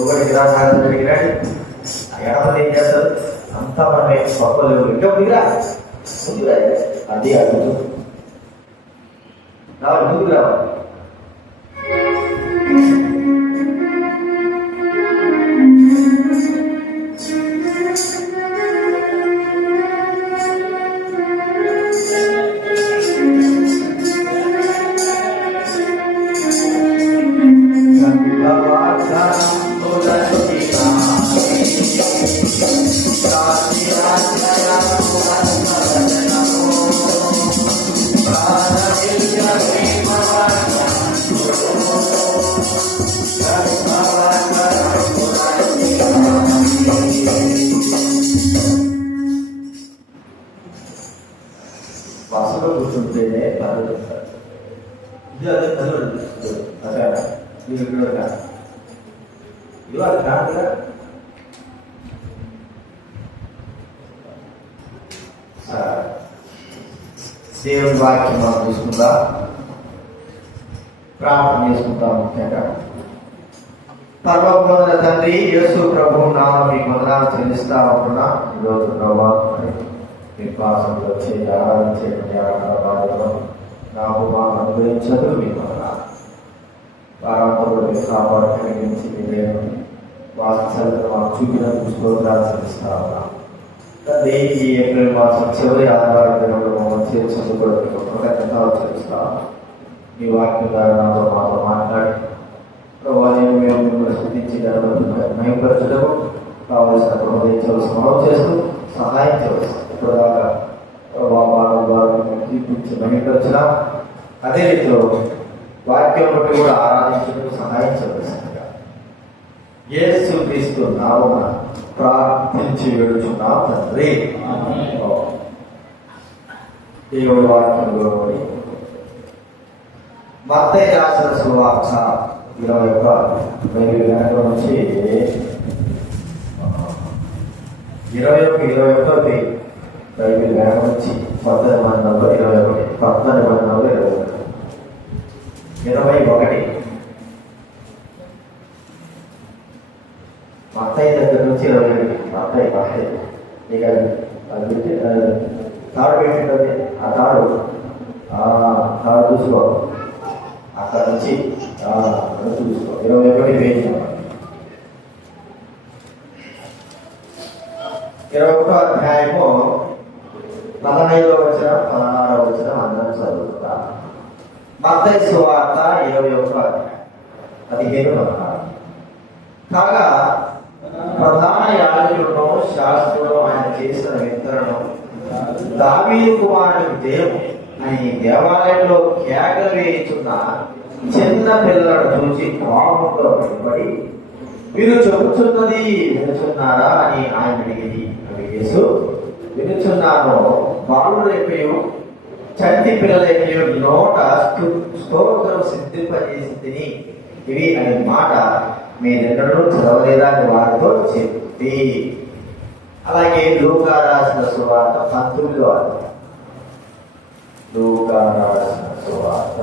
ఒకటి సాయంత్రం జరిగినాడు ఎడమది ఏం చేస్తారు అంతా మన పక్కలు ఇంకా దిగిరా అది అడుగుతూ రావాలి ముందుకు రావాలి. బస్సులో కూర్చుంటేనే పనులు వస్తారు. ఇది అదే పనులు అదే మీరు ఇక్కడ ఇవాళ కాదుగా దేవుని వాక్యం మనం చూసుకుందా ప్రార్థన చేసుకుంటాం. ముఖ్యంగా పరలోకమందున తండ్రి యేసు ప్రభువు నామమున మీకు వందనాలు చెల్లిస్తా ఉంటున్నా. ఈరోజు ప్రభువా మీ పాసంలో ఆరాధించే బాధలో నాకు మాకు అనుగ్రహించదు. మీ వందనాలు వారంతో మీ కాపాడు కలిగించి మీరే వాత్సల్యం మాకు చూపినందుకు స్తోత్రాలు చెల్లిస్తా ఉన్నా. తండ్రి ఈ ఏప్రిల్ మాసం చివరి ఆదివారం దినంలో మమ్మల్ని చేర్చుకుంటూ కృతజ్ఞతలు చెల్లిస్తా ఉన్నా. మీ వాక్యం ద్వారా నాతో మాతో మాట్లాడి ప్రభావ నేను మేము మిమ్మల్ని స్థుతించి మహిమపరచడము కావలసిన హృదయం చేస్తూ సహాయం చేయవచ్చు. ఇప్పుడు దాకా ప్రభావం తీర్పించి మహిమపరచడం అదే రీతిలో వాక్యం బట్టి కూడా ఆరాధించడం సహాయం చేయవలసిందిగా యేసు క్రీస్తు నామమున ప్రార్థించి వేడుచున్నాం తండ్రి. దేవుడి వాక్యంలో మత్తయి రాసిన సువార్త 21 నుంచి 21 బైబిల్ వేగం నుంచి 19 మత్తయి దగ్గర నుంచి 21 మత్తయి ఇక అది పెట్టి తాడు పెట్టింది. ఆ తాడు చూసుకో అక్కడ నుంచి చూసుకో 21 పేజీ 21వ అధ్యాయము 15వ వచనం 16వ వచనం అందరం చదువుతా. మత్తయి సువార్త 21వ అధ్యాయం 15వ వచనం. కాగా ప్రధాన యాజకులను శాస్త్రులను ఆయన చేసిన విత్తరణను దావీదు కుమారునికి దేవుడు అని దేవాలయంలో కేకలు వేయుచున్న చిన్న పిల్లలను చూసి కోపంతో పడి మీరు చెబుతున్నది వినుచున్నారా అని ఆయన అడిగింది. యేసు వినుచున్నాను, బాలుడు ఎక్కయో చంటి పిల్లల ఎక్కయో నోట స్తోత్రం సిద్ధింపజేసి తిని ఇవి అనే మాట మీరెన్నడూ చదవలేదా అని వారితో చెప్పి. అలాగే లూకా రాసిన సువార్త 19వ అధ్యాయం. లూకా రాసిన సువార్త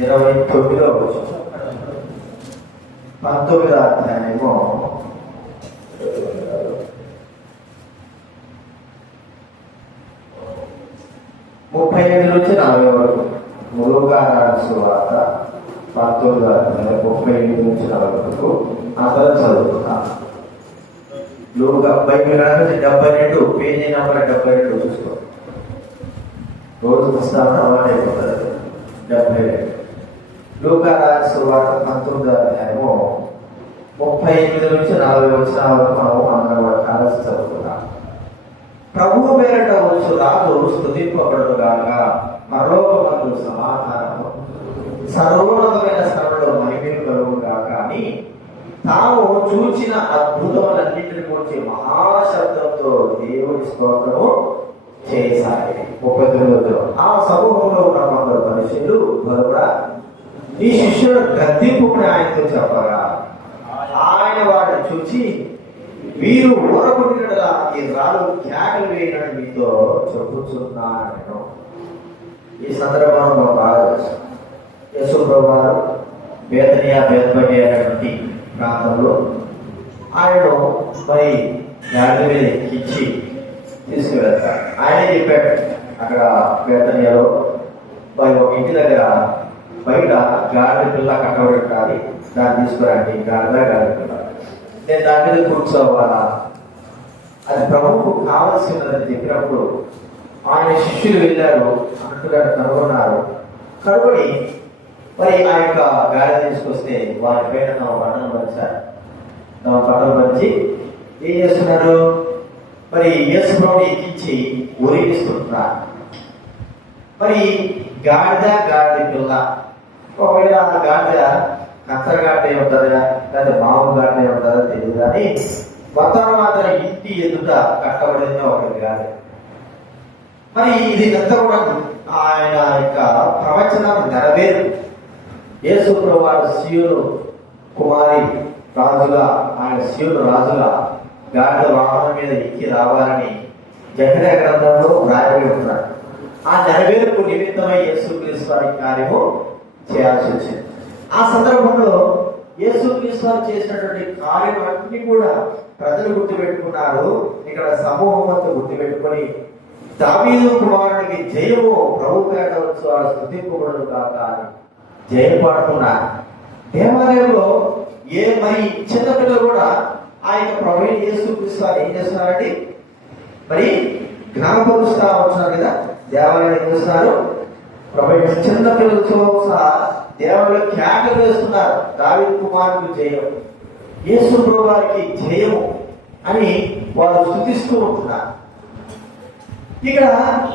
29వ వచనం 19వ అధ్యాయము 35 నుంచి 40 వరకు. లూకా రాసిన సువార్త 19వ అధ్యాయం 35 నుంచి 40 వరకు అందరం చదువుతున్నాం. లూకా బైబిల్ 72 పేజీ నెంబర్ 72 చూసుకో. రోజు పుస్తకం అలవాటు అయిపోతుంది. 72 లూకా రాసిన సువార్త 19వ అధ్యాయము 38 నుంచి 40 వచనాల వరకు మనం అందరం కలిసి చదువుతున్నాం. ప్రభువు పేరట వచ్చు రాజు స్తుతింపబడును గాక. పరలోకమందు సమాధానము సర్వోన్నతమైన స్థలంలో మహిమలు కలుగును గాక అని తాము చూచిన అద్భుతములన్నింటిని గురించి మహాశబ్దంతో దేవుని స్తోత్రము చేశాయి. 39 ఆ సమూహంలో ఉన్న కొందరు మనుషులు కూడా ఈ శిష్యుడు గద్దింపుని ఆయనతో చెప్పగా ఆయన వాడిని చూచి వీరు ఊరకొట్టినట్లా ఈ రాళ్ళు కేకలు వేయనని మీతో చెప్పుచున్నాను. ఈ సందర్భంలో బాగా యేసు ప్రభువారు బేతనియా బేతబడి అనేటువంటి ప్రాంతంలో ఆయనను మరి గాడి మీద ఎక్కించి తీసుకువెళ్తారు. ఆయనే చెప్పాడు, అక్కడ బేతనియాలో మరి ఒక ఇంటి దగ్గర బయట గాడి పిల్ల కట్టబడి ఉండాలి, దాన్ని తీసుకురండి. గాడి పిల్ల నేను దాని మీద కూర్చోవాలా, అది ప్రభువుకు కావలసినదని చెప్పినప్పుడు ఆయన శిష్యులు వెళ్ళారు, అన్నట్టుగా కనుగొన్నారు. కనుగొని మరి ఆ యొక్క గాడి తీసుకొస్తే వారి పైన బట్టలు పరిచారు. బట్టలు పరిచి ఏం చేస్తున్నారు, మరి యేసు ప్రభువుని ఎక్కించి ఊరేగిస్తున్నారు. మరి గాడిద పిల్ల, ఒకవేళ ఆ గాడిద కచ్చర గాడిద ఉంటుందా లేదా మామూలు గాడిద ఉంటుందో తెలియదు, కానీ మొత్తం మాత్రం ఇంటి ఎదుట కట్టబడింది ఒక గాడి. మరి ఇది అంతా కూడా ఆయన యొక్క ప్రవచనం నెరవేరు. యేసు ప్రభువు సీయోను కుమారి రాజుగా, ఆయన సీయోను రాజుగా గాడిద వాహనం మీద ఎక్కి రావాలని జకర్యా గ్రంథంలో రాయబడి ఉన్నారు. ఆ నెరవేర్పు నిమిత్తమై యేసుక్రీస్తు వారి కార్యము చేయాల్సి వచ్చింది. ఆ సందర్భంలో యేసుక్రీస్తు వారు చేసినటువంటి కార్యం అన్ని కూడా ప్రజలు గుర్తుపెట్టుకున్నారు. ఇక్కడ సమూహం అంతా గుర్తుపెట్టుకొని దావీదు కుమారుడికి జయము, ప్రభు పేట వచ్చు వాళ్ళ స్తుతింపబడును కాక అని జయం పాడుతున్నారు. దేవాలయంలో మరి చిన్నపిల్లలు కూడా ఆ యొక్క ప్రభు యేసుక్రీస్తు వారు ఏం చేస్తున్నారండి, మరి జ్ఞానపరుస్తా ఉంటున్నారు కదా. దేవాలయం ఏం చేస్తున్నారు, ప్రభు చిన్న పిల్లలతో సహా దేవాలయంలో కేకలు వేస్తున్నారు, దావీదు కుమారుడికి జయం, యేసు ప్రభు వారికి జయము అని వారు స్తుతిస్తూ ఉంటున్నారు. ఇక్కడ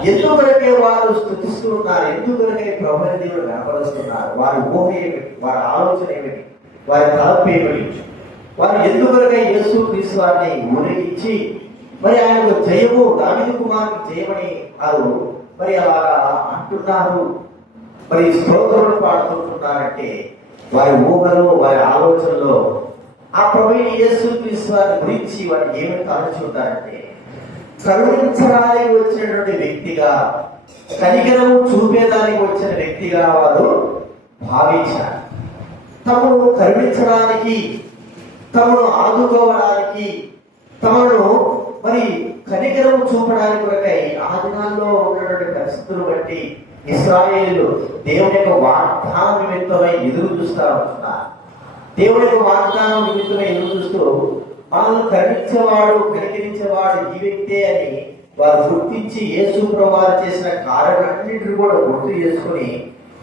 ఎందుకొరకే వారు స్తుతిస్తూ ఉన్నారు, ఎందుకొరకే ప్రభుని దేవుడు కనపరుస్తున్నారు, వారి ఊహ ఏమిటి, వారి ఆలోచన ఏమిటి, వారి తలపు ఏమిటి, వారు ఎందుకొరకే యేసుక్రీస్తు వారిని ఊరేగించి మరి ఆయనకు జయము, దావీదు కుమారుడికి జయమని వారు మరి అలాగా అంటున్నారు, మరి స్తోత్రులు పాడుతుంటున్నారంటే వారి ఊహలో, వారి ఆలోచనలో ఆ ప్రభుని యేసుక్రీస్తు వారి గురించి వారు ఏమి తలచుంటారంటే కరుణించడానికి వచ్చినటువంటి వ్యక్తిగా, కనికరము చూపేదానికి వచ్చిన వ్యక్తిగా వారు భావించారు. తమను కరుణించడానికి, తమను ఆదుకోవడానికి, తమను మరి కనికరము చూపడానికి కొరకై ఆ దినాల్లో ఉన్నటువంటి పరిస్థితులు బట్టి ఇశ్రాయేలు దేవుని యొక్క వాగ్దానం నిమిత్తమై ఎదురు చూస్తూ ఉంటున్నారు. దేవుని యొక్క వాగ్దానం నిమిత్తమై ఎదురు చూస్తూ మనల్ని కనికరించేవాడు ఈ వ్యక్తే అని వారు గుర్తించి యేసు ప్రభువు చేసిన కార్యాలన్నింటినీ కూడా గుర్తు చేసుకుని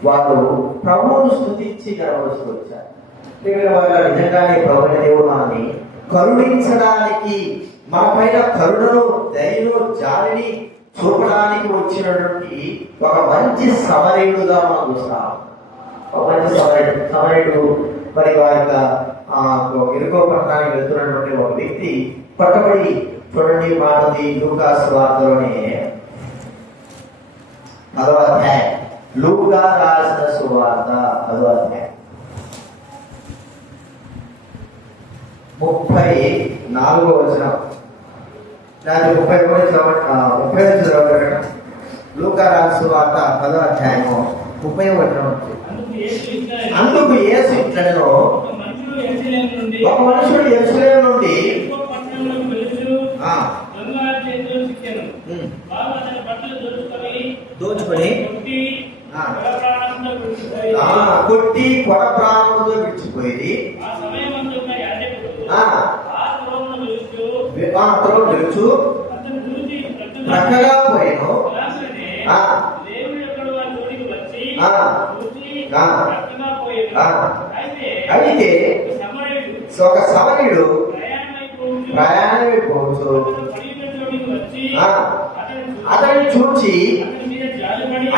వారు ప్రభువును స్తుతించి కనబరుస్తూ వచ్చారు. నిజంగానే ప్రభుని దేవుడు మనల్ని కరుణించడానికి, మన పైన కరుణను, దయను, జాలిని చూపడానికి వచ్చినటువంటి ఒక మంచి సమరయుడుగా మనం చూస్తాం. ఒక మంచి సమరయుడు మరి వారి యొక్క ఎరుకో పట్టణానికి వెళ్తున్నటువంటి ఒక వ్యక్తి పట్టబడి, చూడండి మానది లూకా సువార్తలోనే 10వ అధ్యాయం, లూకా రాసిన సువార్త 10వ అధ్యాయం 34వ వచనం, 30 చదవండి. లూకా రాసిన సువార్త 10వ అధ్యాయము 30వ వచనం. అందుకు యేసు ఇట్లనెను, ఒక మనుషుడు యెరూషలేము నుండి దోచుకొని కొట్టి కొడ ప్రాణంతో విడిచిపోయి తెలుసు ప్రక్కగా పోయాను. అయితే ఒక సమరయుడు ప్రయాణమైపోవచ్చు అతన్ని చూచి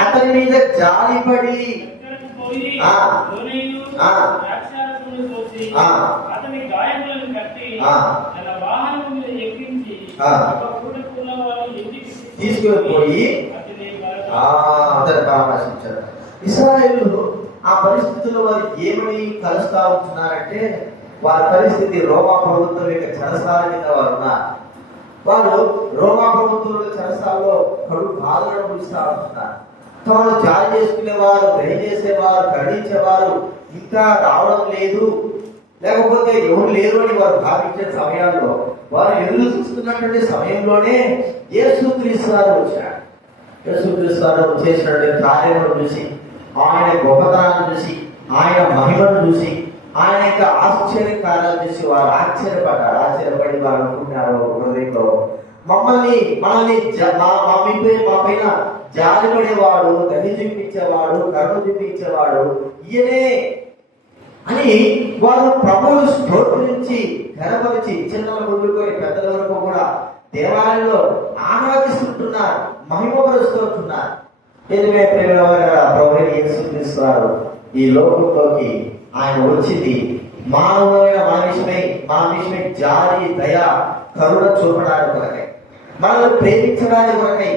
అతని మీద జాలిపడి తీసుకుని పోయి అతను పరామర్శించారు. ఇశ్రాయేలు ఆ పరిస్థితుల్లో వారు ఏమని కలుస్తా ఉంటున్నారంటే, వారి పరిస్థితి రోమా ప్రభుత్వం యొక్క చెరసాల కింద వారు ఉన్నారు. వారు రోమా ప్రభుత్వంలో చెరసాలలో కడు బాధలను అనుభవిస్తూ ఉంటున్నారు. తాను జాలి చేసుకునేవారు, దయచేసేవారు, ఖండించేవారు ఇంకా రావడం లేదు, లేకపోతే ఎవరు లేరు అని వారు భావించే సమయాల్లో, వారు ఎదురు చూస్తున్నటువంటి సమయంలోనే యేసుక్రీస్తు వారు వచ్చాడు. యేసుక్రీస్తు వారు చేసినటువంటి కార్యములను చూసి, ఆయన గొప్పతనాన్ని చూసి, ఆయన మహిమను చూసి, ఆయన యొక్క ఆశ్చర్య కార్యాలు చూసి వారు ఆశ్చర్యపడ్డారు. ఆశ్చర్యపడి వారు అనుకుంటున్నారు హృదయంలో, మనల్ని మా పైన జాలి పడేవాడు, దయ చూపించేవాడు, కరుణ చూపించేవాడు ఈయనే అని వారు ప్రభువును స్తోత్రించి ఘనపరిచి చిన్నల ముందుకొని పెద్దల వరకు కూడా దేవాలయంలో ఆరాధిస్తుంటున్నారు, మహిమపరుస్తుంటున్నారు. ఎనిమిది ప్రభు యేసుక్రీస్తు వారు ఈ లోకంలోకి ఆయన వచ్చింది మానవులైన మన విషయమై జాలి, దయ, కరుణ చూపడానికి కొరకై, మనల్ని ప్రేమించడానికి కొరకై,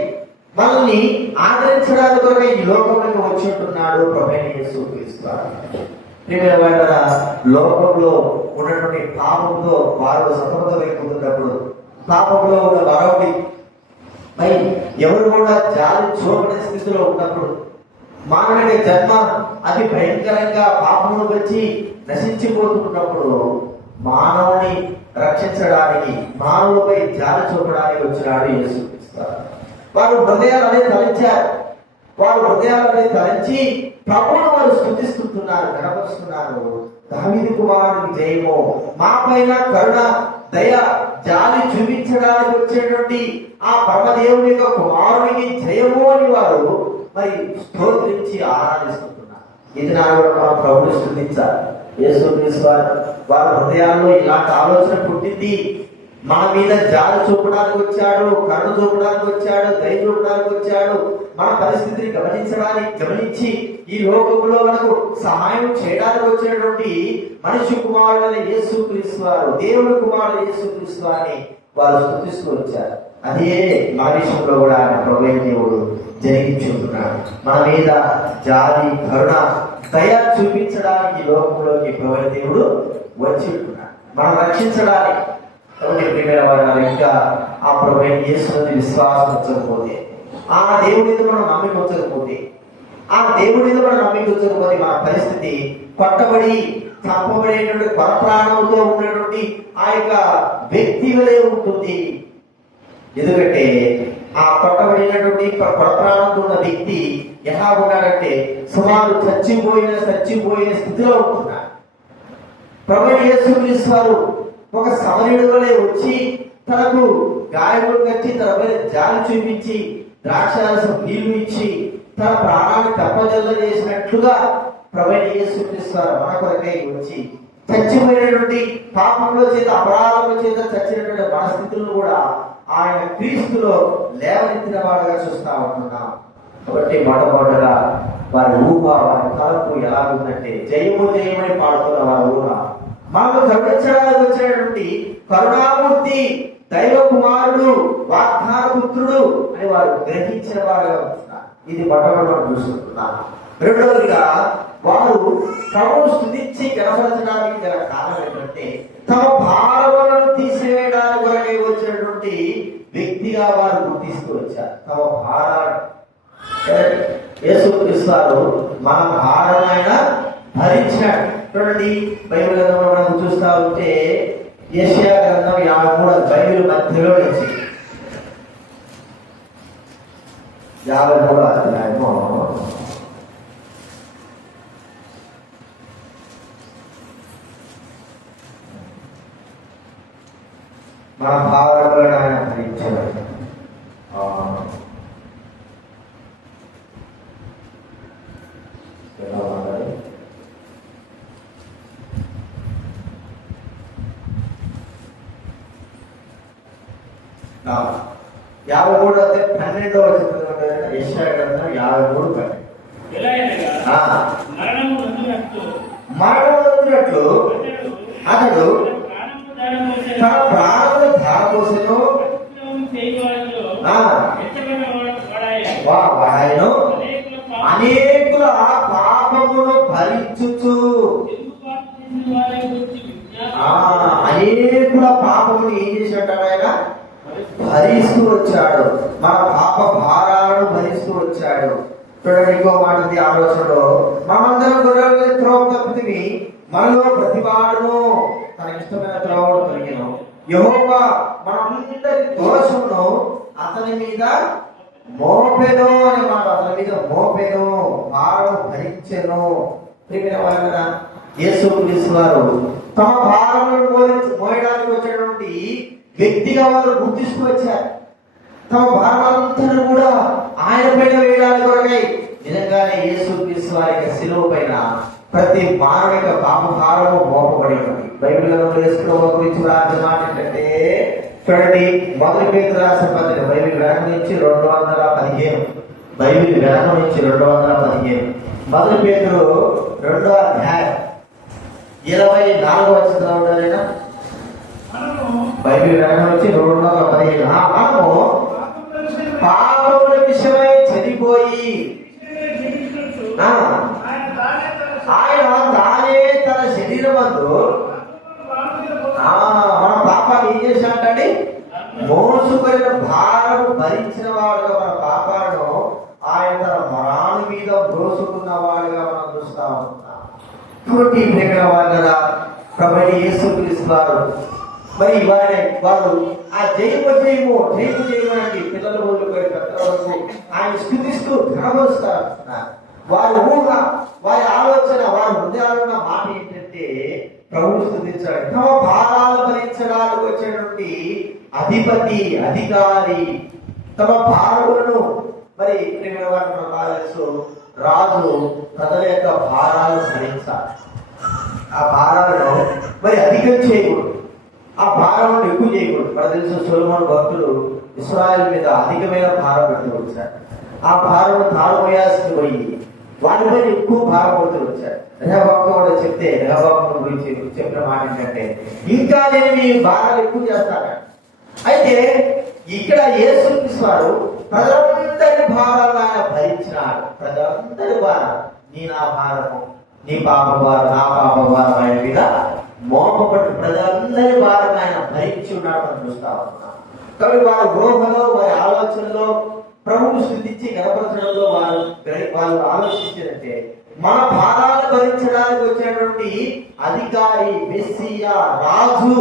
మనల్ని ఆదరించడానికి కొరకై ఈ లోకంలోకి వచ్చి ఉంటున్నాడు ప్రభు యేసుక్రీస్తు వారు. లోకంలో ఉన్నటువంటి పాపంతో వారు సతమతమైపోతున్నప్పుడు, పాపంలో ఉన్న మరొకటి పై ఎవరు కూడా జాలి చూడని స్థితిలో ఉన్నప్పుడు, మానవుడి జన్మ అతి భయంకరంగా పాపమును వచ్చి నశించిపోతున్నప్పుడు మానవుని రక్షించడానికి, మానవులపై జాలి చూపడానికి వచ్చినాడు యేసుక్రీస్తు. వారు హృదయాలనే తలంచారు. వారు హృదయాలనే తలంచి ప్రభువును వారు స్తుతిస్తున్నారు, కనపరుస్తున్నారు. దావీదు కుమారునికి జయమో, మా పైన కరుణ, దయ, జాలి చూపించడానికి వచ్చేటువంటి ఆ పరమదేవుని యొక్క కుమారునికి జయము అని వారు మరి స్తోత్రించి ఆరాధిస్తున్నారు. ఇది నా కూడా మా ప్రభుని స్తుతించాలి. యేసుక్రీస్తు వారి హృదయాల్లో ఇలాంటి ఆలోచన పుట్టింది. మన మీద జాలి చూపడానికి వచ్చాడు, కరుణ చూపడానికి వచ్చాడు, దయ చూపడానికి వచ్చాడు. మన పరిస్థితిని గమనించి ఈ లోకంలో మనకు సహాయం చేయడానికి వచ్చేటువంటి మనిషి కుమారుడైన యేసుక్రీస్తు వారు, దేవుడి కుమారుడు యేసుక్రీస్తు వారిని వారు స్తుతిస్తూ వచ్చారు. అదే మన విషయంలో కూడా ఆయన ప్రభువైన దేవుడు జరిగించుకుంటున్నాడు. మన మీద జాలి, కరుణ, దయ చూపించడానికి లోకంలోకి ప్రభువైన దేవుడు వచ్చి ఉంటున్నాడు, మనం రక్షించడానికి. ఇంకా ఆ ప్రభువైన యేసుని విశ్వాసం వచ్చకపోతే, ఆ దేవుడి మీద మనం నమ్మిక వచ్చకపోతే, ఆ దేవుడి మీద మనం నమ్మిక వచ్చకపోతే మన పరిస్థితి కొట్టబడి చంపబడేటువంటి పరప్రాణంతో ఉన్నటువంటి ఆ యొక్క వ్యక్తి వలె ఉంటుంది. ఎందుకంటే ఆ కొట్టబడినటువంటి పరప్రాణంతో ఉన్న వ్యక్తి ఎలా ఉన్నాడంటే సుమారు చచ్చిపోయిన స్థితిలో ఉంటున్నాడు. ప్రభువైన యేసుక్రీస్తు వారు ఒక సమరయుడు వలె వచ్చి తనకు గాయములు కట్టి తన మీద జాలి చూపించి ద్రాక్షారసం నీళ్లు ఇచ్చి తన ప్రాణాన్ని తప్పజల్ల చేసినట్లుగా ప్రభువైన యేసుక్రీస్తు వారు మన కొరకై వచ్చి చచ్చిపోయినటువంటి పాపముల చేత, అపరాధముల చేత చచ్చినటువంటి మన స్థితులను కూడా ఆయన క్రీస్తులో లేవనెత్తిన వాడుగా చూస్తా ఉంటున్నాం. కాబట్టి మొట్టమొదటిగా వారి ఊహ, వారి తలపు ఎలా ఉందంటే జయము జయమని పాడుతున్న వారి ఊహ మనకు కరుణించడానికి వచ్చినటువంటి కరుణామూర్తి, దైవ కుమారుడు, వాగ్దాన పుత్రుడు అని వారు గ్రహించిన వారుగా ఉంటున్నారు. ఇది మొట్టమొదటి మనం చూసుకుంటున్నాం. రెండవదిగా వారు ప్రభువును స్తుతించి కనపరచడానికి గల కారణం ఏంటంటే తమ భారములను తీసివేయడానికి కొరకై వచ్చినటువంటి వ్యక్తిగా వారు గుర్తిస్తూ వచ్చారు. తమ భారాన్ని యేసుక్రీస్తు వారు మన భారం ఆయన భరించాడు. చూడండి, బైబిల్ గ్రంథంలో మనం చూస్తా ఉంటే యెషయా గ్రంథం 53 బైబిల్ మధ్యలో నుంచి 53 అధ్యాయము మన భారములను ఆయన భరించాడు. యాభై 12 యెషయా గ్రంథం 53:12 మరణమునందునట్లు అతడు తన ప్రాణమును ధారపోసెను, వాడాయను అనేకుల పాపమును భరించుచు పాప భారాలను భరిస్తూ వచ్చాడు. చూడండి, ఇంకో మాట ఉంది ఆలోచనలో, మనమందరం గొర్రెల త్రోవ తప్పితిమి, మనలో ప్రతివాడును తనకి ఇష్టమైన త్రోవను కలిగిన యెహోవా మనందరి దోషమును అతని మీద మోపెను అనే మాట. అతని మీద మోపెను, భారం భరించెను. ప్రియమైన యేసుక్రీస్తు వారు తమ భారములను మోయడానికి వచ్చినటువంటి వ్యక్తిగా వారు గుర్తిస్తూ వచ్చారు. తమ భారాలంతా కూడా ఆయన పైన వేయడానికి కొరకై. నిజంగానే యేసుక్రీస్తు వారి యొక్క శిలువ పైన ప్రతి మానవ యొక్క పాప భారము మోపబడి ఉంది. బైబిల్లో యేసు గురించి రాసిన మాట ఏంటంటే, చూడండి, మొదటి పేతురు రాసిన పత్రిక బైబిల్ గ్రంథం నుంచి 215, బైబిల్ గ్రంథం నుంచి 215, మొదటి పేతురు 2వ అధ్యాయం 24వ వచనం ఉండాలేనా? బైబిల్ గ్రంథం నుంచి 215. మనము పాపముల విషయమై చనిపోయి ఆయన తానే తన శరీరమందు మన పాపాన్ని ఏం చేశాడంటే మోసుకొనిన భారము భరించిన వాడుగా మన పాపాలను ఆయన తన మరాను మీద మోసుకున్న వాడుగా మనం చూస్తా ఉన్నాం. కాబట్టి వాళ్ళ ప్రభువైన యేసుక్రీస్తు వారు మరి వారు ఆ జయము చేయమనండి పిల్లల మొదలుకొని పెద్దల వరకు ఆయన స్థుతిస్తూ ఘనపరుస్తారు. వారి ఊహ, వారి ఆలోచన, వారి హృదయాలు ఉన్న మాట ఏంటంటే ప్రభువు స్థుతించాడు. తమ భారాలు భరించడానికి వచ్చేటువంటి అధిపతి, అధికారి తమ భారములను మరి రాజు ప్రజల యొక్క భారాలు భరించాలి. ఆ భారాలను మరి అధికం చేయకూడదు, ఆ భారాలను ఎక్కువ చేయకూడదు. మనకు తెలుసు సొలొమోను భక్తుడు ఇశ్రాయేలు మీద అధికమైన భారం పెడుతూ వచ్చాడు. ఆ భారం తాను మోయాల్సింది పోయి వాటిపైన ఎక్కువ భారం పడుతూ వచ్చాడు. రెహబాము కూడా చెప్తే, రెహబాము గురించి చెప్పిన మాట ఏంటంటే, ఇంకా నేను మీ భారాలు ఎక్కువ చేస్తాను. అయితే ఇక్కడ యేసుక్రీస్తు వారు ప్రజలందరి భారాలను ఆయన భరించినాడు. ప్రజలందరి భారం, నా భారము, నీ పాప భారం, నా పాప భారం ఆయన మీద మోపబడి ప్రజలందరి భారం ఆయన భరించి ఉన్నాడు అని చూస్తా ఉన్నాం. కాబట్టి వారి ఊహలో, వారి ఆలోచనలో ప్రభువు స్థుతించి గణపరచడంలో వాళ్ళు ఆలోచించారంటే మన భారాలు భరించడానికి వచ్చినటువంటి అధికారి, మెస్సియా, రాజు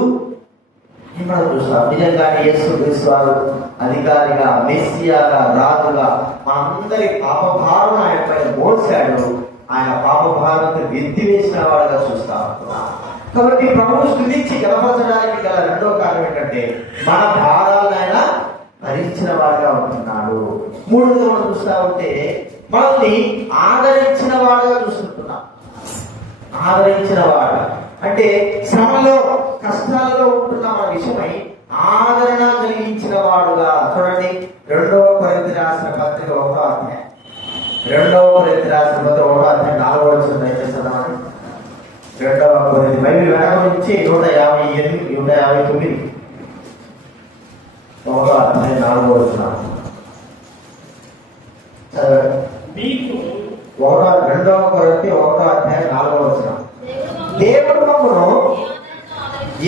మనం చూస్తాం. నిజంగానే యేసుక్రీస్తు వారు అధికారిగా, మెస్సియాగా, రాజుగా మనందరి పాప భారం ఆయన పైన మోసాడు. ఆయన పాప భారాన్ని ఎత్తివేసిన వాడుగా చూస్తా ఉంటున్నాం. కాబట్టి ప్రభువు స్థుతించి గణపరచడానికి గల రెండో కారణం ఏంటంటే మన భారాలను ఆయన భరించిన వాడుగా ఉంటున్నాడు. మూడోది మనం చూస్తా ఉంటే మనల్ని ఆదరించిన వాడుగా చూస్తుంటున్నాం. ఆదరించిన వాడు అంటే శ్రమలో, కష్టాలలో ఉంటున్న మన విషయమై ఆదరణ కలిగించిన వాడుగా. చూడండి, 2వ కొరింథీ రాసిన పత్రిక 1వ అధ్యాయం, 2వ కొరింథీ రాసిన పత్రిక 1వ అధ్యాయం 4వ వచనం దయచేస్తున్నామని. 2వ కొరింథీ బైబిల్ వెనక నుంచి 158, 159, 1వ అధ్యాయం 4వ వచనం చదవండి. 2వ కొరింథీ 1వ అధ్యాయం 4వ వచనం. దేవుడు మమ్మను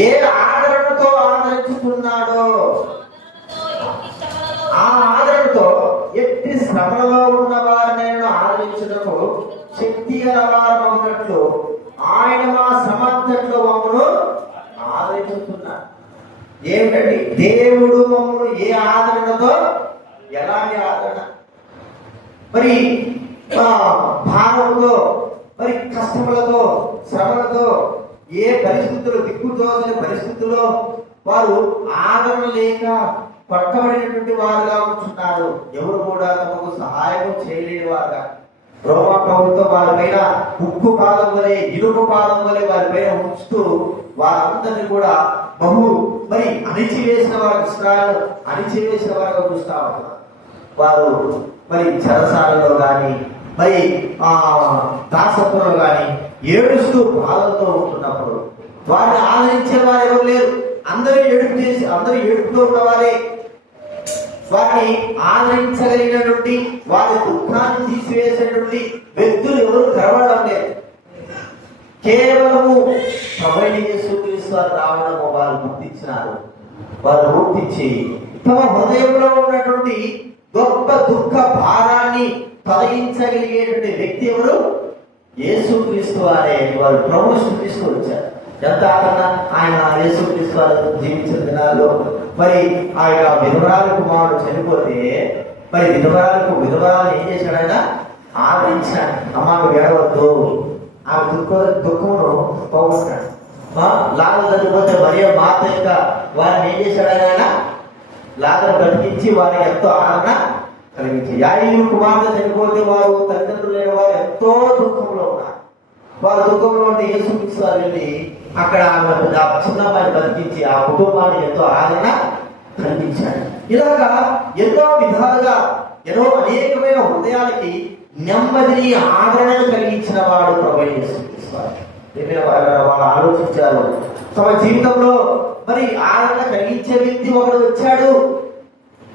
ఏ ఆదరణతో ఆదరించుతున్నాడో ఆ ఆదరణతో ఎట్టి శ్రమలో ఉన్న వారిని ఆదరించుటకు శక్తి గల వారు ఉన్నట్లు ఆయన మా సమర్థంలో మమ్మను ఆదరించుతున్నాడు. ఏమిటండి? దేవుడు మమ్మను ఏ ఆదరణతో, ఎలాంటి ఆదరణ? మరి భారంతో, మరి కష్టములతో, శ్రమలతో, ఏ పరిస్థితుల్లో, దిక్కుతోచని పరిస్థితుల్లో వారు ఆదరణ లేక పట్టబడినటువంటి వారుగా ఉంటున్నారు. ఎవరు కూడా తమకు సహాయం చేయలేని వారుగా. రోమా ప్రభుత్వం వారి పైన ఉక్కు పాదం వలె, ఇనుప పాదం వలె వారి పైన ఉంచుతూ వారందరినీ కూడా మరి అణిచివేసిన వారు, ఇశ్రాయేలు అణిచివేసిన వారుగా చూస్తా ఉంటారు. వారు మరి చెరసాలలో కానీ, మరి దాసత్వంలో కానీ ఏడుస్తూ బాధలతో ఉంటున్నప్పుడు వారిని ఆదరించే వారు ఎవరు లేరు. అందరూ ఏడుపుతూ ఉన్నవారే. వారిని ఆదరించగలిగినటువంటి, వారి దుఃఖాన్ని తీసివేసేటువంటి వ్యక్తులు ఎవరు కనబడడం లేదు. కేవలము ప్రభువైన యేసుక్రీస్తు వారు రావడము వారు గుర్తించినారు. వారు గుర్తించి తమ హృదయంలో ఉన్నటువంటి గొప్ప దుఃఖ భారాన్ని తొలగించగలిగేటువంటి వ్యక్తి ఎవరు? యేసుక్రీస్తు వారే. వారు ప్రభువును తీసుకొచ్చారు. ఎంత ఆదరణ! ఆయన యేసుక్రీస్తు వారు జీవించిన దినాల్లో మరి ఆయన విధవరాలు కుమారుడు చనిపోతే మరి విధవరాలు ఏం చేశాడు? ఆయన ఆదరించాడు. అమ్మ నువ్వు ఏడవద్దు, ఆమె దుఃఖమును పోగొట్టాడు. లాజరు చనిపోతే మరియ మాత యొక్క వారిని ఏం చేశాడు? ఆయన లాజరు బ్రతికించి వారికి ఎంతో ఆదరణ కలిగించి. యాయిరు కుమార్తె చనిపోతే వారు తల్లిదండ్రులు లేని వారు ఎంతో దుఃఖంలో ఉన్నారు. వారు దుఃఖంలో ఉంటే యేసుక్రీస్తు వారు వెళ్ళి అక్కడ ఆ చిన్నమ్మాయిని బతికించి ఆ కుటుంబాన్ని ఎంతో ఆదరణ కలిగించాడు. ఇలాగా ఎన్నో విధాలుగా ఎన్నో అనేకమైన హృదయాలకి నెమ్మదిని ఆదరణను కలిగించిన వాడు ప్రభు యేసుక్రీస్తు వారు. వాళ్ళు ఆలోచించారు, తమ జీవితంలో మరి ఆదరణ కలిగించే వ్యక్తి ఒకడు వచ్చాడు,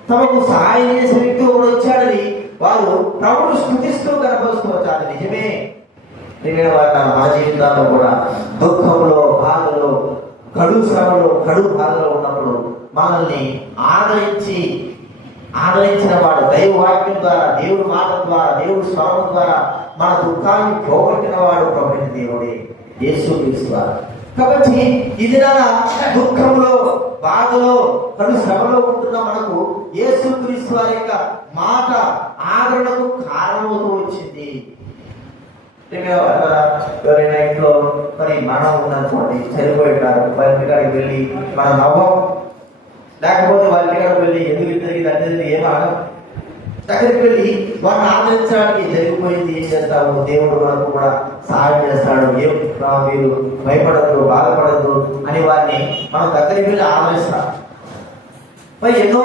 తమకు సహాయం చేసే వ్యక్తి ఒకడు వచ్చాడని వారు ప్రభువును స్తుతిస్తూ కనపరుస్తూ వచ్చారు. నిజమే. మన జీవితాల్లో కూడా దుఃఖంలో, బాధలో, కడు శ్రమలో, కడు బాధలో ఉన్నప్పుడు మనల్ని ఆదరించిన వాడు దైవ వాక్యం ద్వారా, దేవుడి మాట ద్వారా, దేవుడి స్వరం ద్వారా మన దుఃఖాన్ని పోగొట్టిన వాడు ప్రభువైన దేవుడే యేసుక్రీస్తు వారు. కాబట్టి ఇది దుఃఖంలో, బాధలో, కడు శ్రమలో ఉంటున్న మనకు యేసుక్రీస్తు వారి యొక్క మాట ఆదరణకు కారణమవుతూ వచ్చింది. ఎవరైనా ఇంట్లో మరి మరణం ఉందనుకోండి, చనిపోయినారు, వాళ్ళ ఇంటికాడికి వెళ్ళి మనం నవ్వం, లేకపోతే వాళ్ళ ఇంటికాడికి వెళ్ళి ఎందుకు జరిగింది అంటే ఏమో దగ్గరికి వెళ్ళి వారిని ఆదరించడానికి జరిగిపోయింది ఏం చేస్తాము, దేవుడు మనకు కూడా సహాయం చేస్తాడు, మీరు భయపడద్దు, బాధపడద్దు అని వారిని మనం దగ్గరికి వెళ్ళి ఆదరిస్తాం. మరి ఎన్నో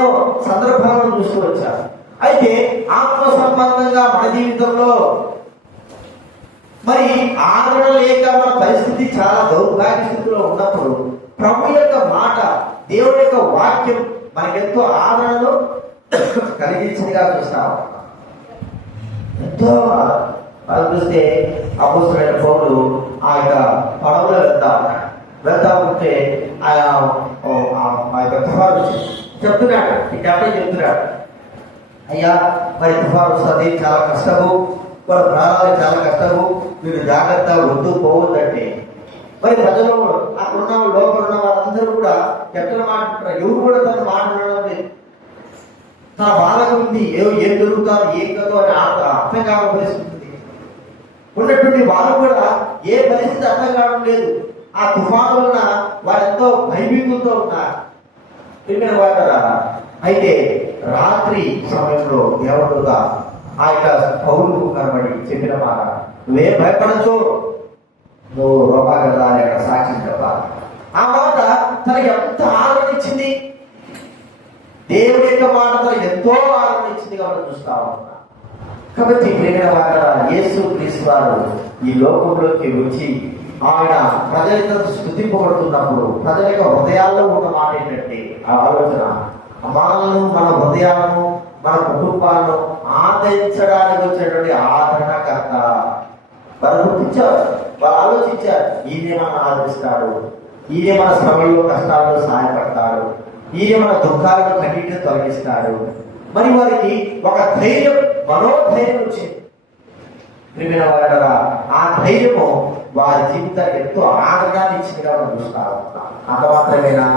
సందర్భాలను చూస్తూ వచ్చారు. అయితే ఆత్మ సంబంధంగా మన జీవితంలో మరి ఆదరణ లేక మన పరిస్థితి చాలా దౌర్భాగ్య స్థితిలో ఉన్నప్పుడు ప్రభు యొక్క మాట, దేవుడి యొక్క వాక్యం మనకెంతో ఆదరణను కలిగించిందిగా చూస్తాం. ఎంతో చూస్తే అపోస్తలుడైన పౌలు ఆ యొక్క పడవలో వెళ్తా ఉంటే ఆ యొక్క తుఫాను చెప్తున్నాడు, చెప్తున్నాడు, అయ్యా మరి తుఫాను వస్తుంది, చాలా కష్టము, వాళ్ళ ప్రాణాలు చాలా కష్టము, మీరు జాగ్రత్త వద్దు పోవద్దంటే మరి ప్రజలు అక్కడున్న లోపల ఉన్న వారందరూ కూడా ఎట్లా మాట్లాడుతున్నారు, ఎవరు కూడా తను మాట్లాడడం లేదు. తన బాధగా ఉంది, ఏం జరుగుతారు, ఏం కదో అని అర్థం కావడం పరిస్థితి ఉన్నటువంటి వారు కూడా ఏ పరిస్థితి అర్థం కావడం లేదు. ఆ తుఫాను వలన వారెంతో భయభీతులతో ఉన్నారు. అయితే రాత్రి సమయంలో దేవుడుగా ఆ యొక్క పౌరులకు కనబడి చెప్పిన మాట, నువ్వేం భయపడచ్చు, నువ్వు రూపా కదా అని అక్కడ సాక్షి చెప్పాలి. ఆ మాట తనకి ఎంత ఆదరణ ఇచ్చింది, దేవుడి యొక్క మాట తనకు ఎంతో ఆదరణ ఇచ్చింది కాబట్టి చూస్తా ఉన్నా. కాబట్టి ప్రేమ వారు యేసుక్రీస్తు వారు ఈ లోకంలోకి వచ్చి ఆయన ప్రజలతో స్తుతింపబడుతున్నప్పుడు ప్రజల యొక్క హృదయాల్లో ఉన్న మాట ఏంటంటే ఆ ఆలోచన, మనల్ని, మన హృదయాలను, మన కుటుంబాలను ఆదరించడానికి వచ్చేటువంటి ఆదరణకర్త. వారు గుర్తించారు, వారు ఆలోచించారు, ఈయనే మనం ఆదరిస్తాడు, ఈయనే మన శ్రమల్లో కష్టాల్లో సహాయపడతాడు, ఈయన మన దుఃఖాలను కన్నీటిని తొలగిస్తాడు. మరి వారికి ఒక ధైర్యం, మనోధైర్యం వచ్చింది. ప్రియమైన వారలారా, ఆ ధైర్యము వారి జీవితానికి ఎంతో ఆదరణాన్ని ఇచ్చిందిగా మనం చూస్తా ఉంటాం. అంత మాత్రమేనా,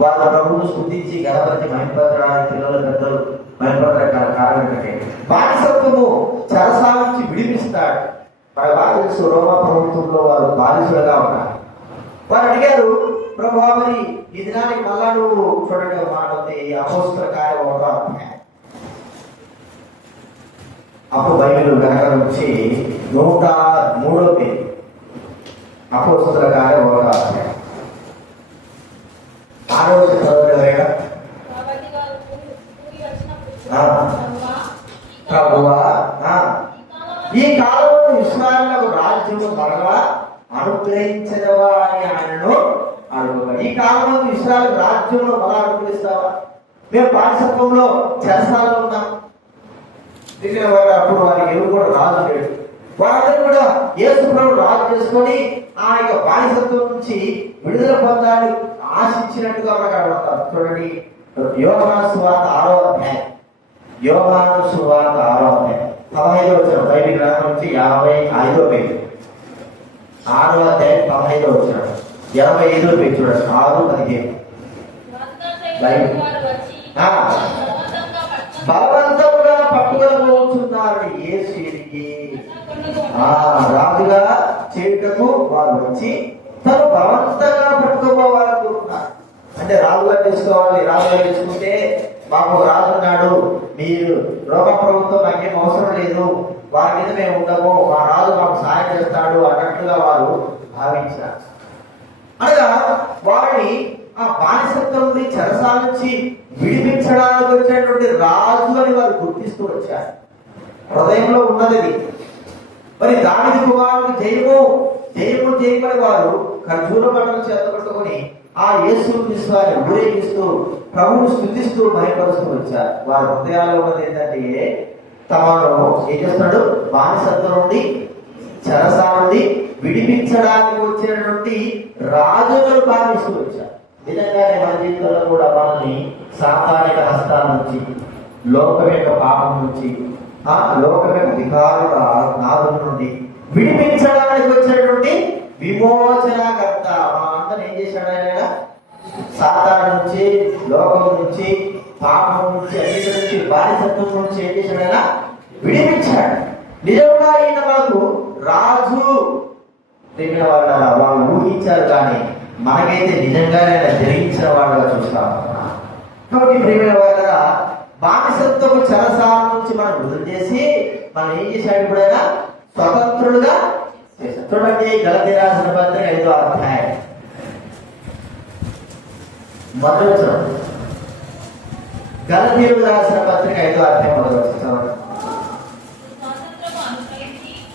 వారు ప్రభువును స్తుతించి గణపతి మహిమపరచడానికి పిల్లలు పెద్దలు మహిమపరచడానికి కారణం ఏంటంటే బానిసత్వము చెరసాల నుంచి విడిపిస్తాడు. మన బాగా తెలుసు, రోమా ప్రభుత్వంలో వారు బానిసులుగా ఉన్నారు. వారు అడిగారు, ప్రభు మరి ఈ దినానికి మళ్ళా నువ్వు చూడండి మాట ఉంది, అపోస్తల కార్యం 1వ అధ్యాయం. అప్పుడు బైబిల్ వెనక నుంచి 103వ పేజీ, అపోస్తల కార్యం 1వ అధ్యాయం. 6వ చదవగా ప్రభువా ఈ కాలంలో ఇశ్రాయేలుకు రాజ్యము మరలా అనుగ్రహించదవా అని ఆయనను అడుగుగా. ఈ కాలంలో ఇశ్రాయేలు రాజ్యంలో మరలా అనుగ్రహిస్తావా? మేము బానిసత్వంలో చెరసాలలో ఉన్నాం. అప్పుడు వారికి ఎవరు కూడా రాజు లేడు. వారందరూ కూడా యేసు ప్రభువు రాజు చేసుకొని ఆ యొక్క బానిసత్వం నుంచి విడుదల పొందాలని ఆశించినట్టుగా మనకు కనబడతారు. చూడండి, యోహాను సువార్త 6వ అధ్యాయం యోహాను సువార్త 6వ అధ్యాయం 15వ వచనం. బైబిల్ గ్రంథం నుంచి 55వ పేజీ. 6వ అధ్యాయం 15వ వచనం. 85వ పేజీ చూడండి. 6:15. బలవంతముగా పట్టుకోబోతున్నారు యేసుకి రాజుగా చేయుటకు వారు వచ్చి తను బలవంతంగా పట్టుకోవాలనుకుంటున్నారు. అంటే రాజుగా తీసుకోవాలి, రాజుగా తీసుకుంటే మాకు రాజు ఉన్నాడు, మీరు రోమ ప్రభుత్వం మాకేం అవసరం లేదు, వారి మీద మేము ఉండము, మా రాజు మాకు సహాయం చేస్తాడు అన్నట్లుగా వారు భావించారు. అనగా వారిని ఆ బానిసత్వం నుండి చెరసాల నుంచి విడిపించడానికి వచ్చినటువంటి రాజు అని వారు గుర్తిస్తూ వచ్చారు. హృదయంలో ఉన్నది. మరి దావీదు కుమారుడు జయమని వారు ఖర్జూర పంటలు చేతపట్టుకొని ఆ యేసు క్రీస్తు వారిని ఊరేగిస్తూ ప్రభువును స్తుతిస్తూ మహిమపరుస్తూ వచ్చారు. వారి హృదయాల్లో ఉన్నది ఏంటంటే తమను ఏం చేస్తున్నాడు, బానిసత్వం నుండి చెరసాల నుండి విడిపించడానికి వచ్చినటువంటి రాజులను భావిస్తూ వచ్చారు. నిజంగానే మన జీవితంలో కూడా మనల్ని సాతానిక హస్తాల నుంచి, లోకం యొక్క పాపం నుంచి, ఆ లోకం యొక్క అధికారుల నాదుల నుండి విడిపించడానికి వచ్చినటువంటి విమోచనకర్త. మనందరం ఏం చేశాడు ఆయన? సాతాను నుంచి, లోకం నుంచి, పాపం నుంచి, అన్నిటి నుంచి, బానిసత్వం నుంచి ఏం చేశాడు ఆయన? విడిపించాడు. నిజంగా ఈయన మనకు రాజు. ప్రేమిన వాళ్ళు ఊహించారు, కానీ మనకైతే నిజంగానే జరిగించిన వాళ్ళగా చూస్తాం. కాబట్టి ప్రేమిన వాళ్ళ బానిసత్వపు చెరసాల నుంచి మనం విడుదల చేసి మనం ఏం చేశాడు? ఇప్పుడైనా స్వతంత్రులుగా చేశాడు. చూడండి, గలతీ రాసిన పత్రిక 5వ అధ్యాయం 1వ వచనం. గలతీయులకు రాసిన పత్రిక 5వ అధ్యాయం 1వ వచనం.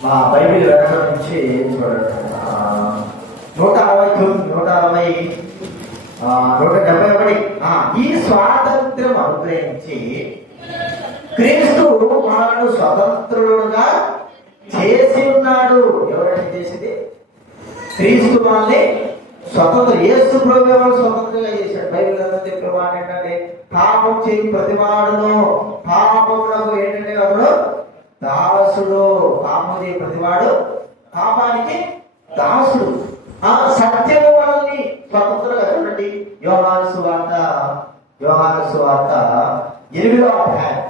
మా బైబిల్ గ్రంథం నుంచి చూడండి. 170 ఈ స్వాతంత్ర్యం అనుగ్రహించి క్రీస్తు మనల్ని స్వతంత్రులుగా చేసి ఉన్నాడు. ఎవరైనా చేసింది? క్రీస్తు మనల్ని స్వతంత్ర యేసు ప్రభువు స్వతంత్రంగా చేశాడు. బైబిల్ గ్రంథం చెప్పే మాట ఏంటంటే పాపం చేయి ప్రతివాడును పాపములకు ఏంటంటే అతడు దాసుడు. పాపం చేయి ప్రతివాడు పాపానికి దాసుడు. ఆ సత్యము మనల్ని స్వతంత్రంగా. చూడండి, యోహాను సువార్త 8వ అధ్యాయం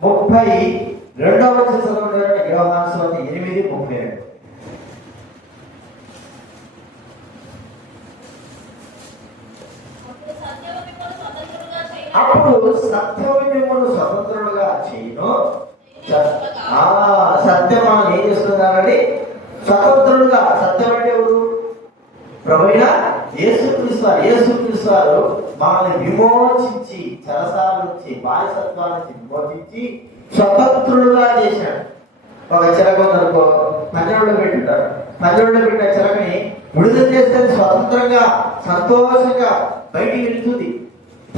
32వ వచనం. యోహాను సువార్త 8:32. అప్పుడు సత్యము మిమ్మల్ని స్వతంత్రులుగా చేయను. సత్యం మనం ఏం చేస్తున్నారండి? స్వతంత్రులుగా. సత్యం అంటే ఎవరు? ప్రభువైన యేసుక్రీస్తు వారు మనల్ని విమోచించి, చెరసాల నుంచి, బానిసత్వాల నుంచి విమోచించి స్వతంత్రులుగా చేశాడు. ఒక చిలక ఉందనుకో, పంజరంలో పెట్టుంటారు. పంజరంలో పెట్టిన చిలకని విడుదల చేస్తే స్వతంత్రంగా సంతోషంగా బయటికి వెళ్తుంది.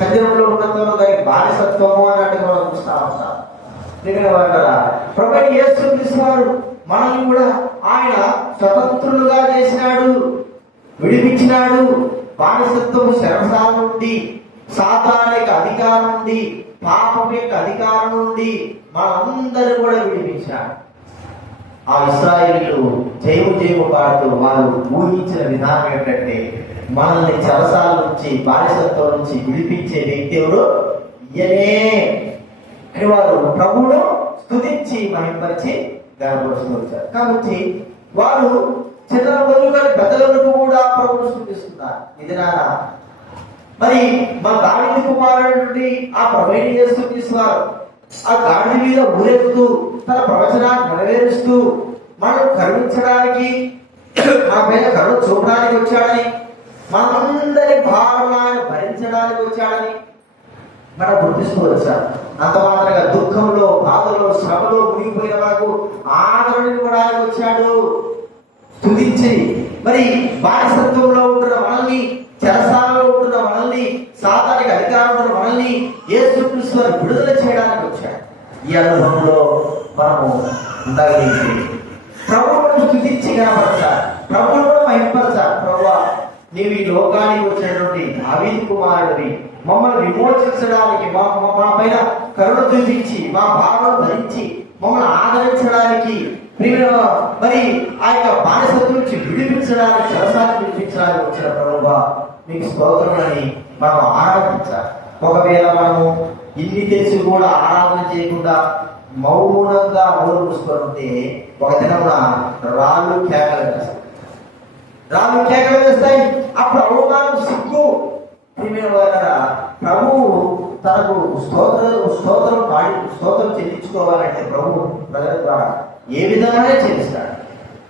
పంజరంలో ఉన్నంత దానికి బానిసత్వము అన్నట్టుగా మనం చూస్తా ఉంటాం. ప్రభువైన యేసుక్రీస్తు వారు మనల్ని కూడా ఆయన స్వతంత్రులుగా చేసినాడు, విడిపించినాడు. బానిసత్వము శరసాల నుండి, సాతానిక అధికారం నుండి, పాపం యొక్క అధికారం నుండి మనందరూ కూడా విడిపించాడు. ఆ ఇశ్రాయేలీయులు జయము పాడుతూ వారు ఊహించిన విధానం ఏంటంటే మనల్ని చెరసాల నుంచి, బానిసత్వం నుంచి విడిపించే వ్యక్తి ఎవరు? ఈయనే అని వారు ప్రభువును స్తుతించి మహింపరిచి గణపరుస్తూ వచ్చారు. కాబట్టి వారు చిన్న మొదలుకొని పెద్దలకు కూడా ప్రభువును స్తుతిస్తున్నారు. ఇది నాన్న మరి మన దావీదు కుమారుడి ఆ ప్రభువైన యేసుక్రీస్తు వారు ఆ గాడిద మీద ఊరేగుతూ తన ప్రవచనాన్ని నెరవేరుస్తూ మనం కరుణించడానికి, మన పైన కరుణ చూపడానికి వచ్చాడని, మనందరి భావనాన్ని భరించడానికి వచ్చాడని మనం గుర్తిస్తూ వచ్చాం. అంత మాత్రంగా దుఃఖంలో, బాధలో, శ్రమలో మునిగిపోయిన మనకు ఆదరణని కూడా ఆయన వచ్చాడు స్తుతించి. మరి బానిసత్వంలో ఉంటున్న మనల్ని, చెరసాలలో ఉంటున్న మనల్ని, సాతానిక అధికారం ఉన్న మనల్ని యేసుక్రీస్తు వారు విడుదల చేయడానికి వచ్చాడు. ఈ అనుభవంలో మనము ఉండగలిగితే ప్రభువును స్తుతించి కనపరచాలి, ప్రభువును మహింపరచాలి. ప్రభువా నీవు ఈ లోకానికి వచ్చినటువంటి దావీదు కుమారుడివి, మమ్మల్ని విమోచించడానికి, మా పైన కరుణ చూపించి, మా భావన ధరించి మమ్మల్ని ఆదరించడానికి, మరి ఆ యొక్క బానిసత్వం నుంచి విడిపించడానికి, సరసాన్ని విడిపించడానికి వచ్చిన ప్రభువా మీకు స్తోత్రమని మనం ఆరాధించాలి. ఒకవేళ మనము ఇన్ని తెలిసి కూడా ఆరాధన చేయకుండా మౌనంగా నోరు మూసుకొని ఉంటే ఒక దినమున రాళ్ళు కేకలు వేస్తాయి. రాళ్ళు కేకలు వేస్తాయి. అప్పుడు అవమానం, సిగ్గు. ప్రభువు తనకు స్తోత్రం చెల్లించుకోవాలంటే ప్రభు ప్రజల ద్వారా ఏ విధంగానే చెల్లిస్తాడు.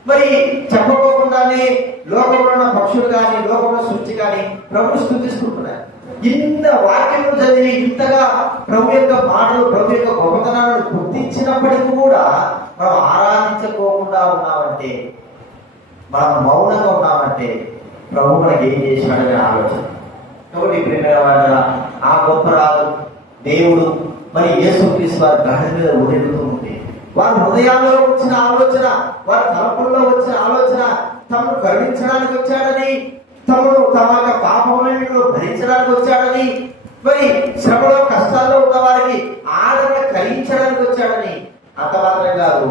మరి చెప్పకోకుండానే లోకంలో ఉన్న పక్షులు కానీ, లోకంలో సృష్టి కానీ ప్రభు స్తుతిస్తుంటున్నారు. ఇంత వాక్యము చదివి ఇంతగా ప్రభు యొక్క మాటలు, ప్రభు యొక్క గొప్పతనాలను గుర్తించినప్పటికీ కూడా మనం ఆరాధించుకోకుండా ఉన్నామంటే, మనం మౌనంగా ఉన్నామంటే ప్రభు మనకి ఏం చేశాడని ఆలోచన. కాబట్టి ప్రేమ ఆ గొప్ప రాదు దేవుడు మరి యేసుక్రీస్తు వారి గడ్డ మీద ఊరేగుతూ ఉంటే, వారి హృదయాల్లో వచ్చిన ఆలోచన, వారి తలపుల్లో వచ్చిన ఆలోచన తమను కరుణించడానికి వచ్చాడని, తమను తమ యొక్క పాపములను భరించడానికి వచ్చాడని, మరి శ్రమలో కష్టాల్లో ఉన్న వారికి ఆదరణ కలిగించడానికి వచ్చాడని, అంత మాత్రం కాదు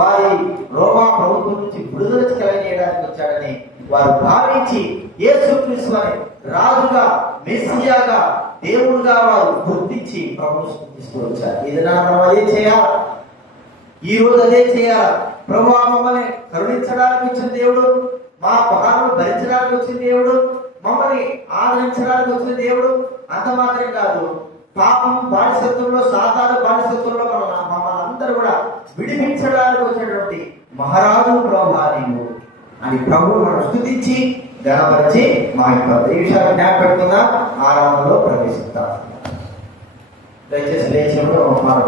వారి రోమా ప్రభుత్వం నుంచి విడుదల కలిగేయడానికి వచ్చాడని వారు భావించి యేసుక్రీస్తు వారి రాజుగా, మెస్సియాగా, దేవుడుగా వారు గుర్తించి ప్రభువును స్తుతిస్తూ వచ్చారు. ఇది మనం అదే చేయాలి. ఈ రోజు అదే చేయాలి. ప్రభువా మమ్మల్ని కరుణించడానికి వచ్చిన దేవుడు, మా పాపాలను భరించడానికి వచ్చిన దేవుడు, మమ్మల్ని ఆదరించడానికి వచ్చిన దేవుడు. అంత మాత్రం కాదు, పాపం బానిసత్వంలో, సాతాను బానిసత్వంలో మమ్మల్ని అందరూ కూడా విడిపించడానికి వచ్చినటువంటి మహారాజు ప్రభువా నీవు అని ప్రభువు మనం స్తుతించి గణపరిచి మా యొక్క ఈ విషయాన్ని జ్ఞాపకం ఆరాధనలో ప్రవేశిస్తాం. దయచేసి లేచి మాట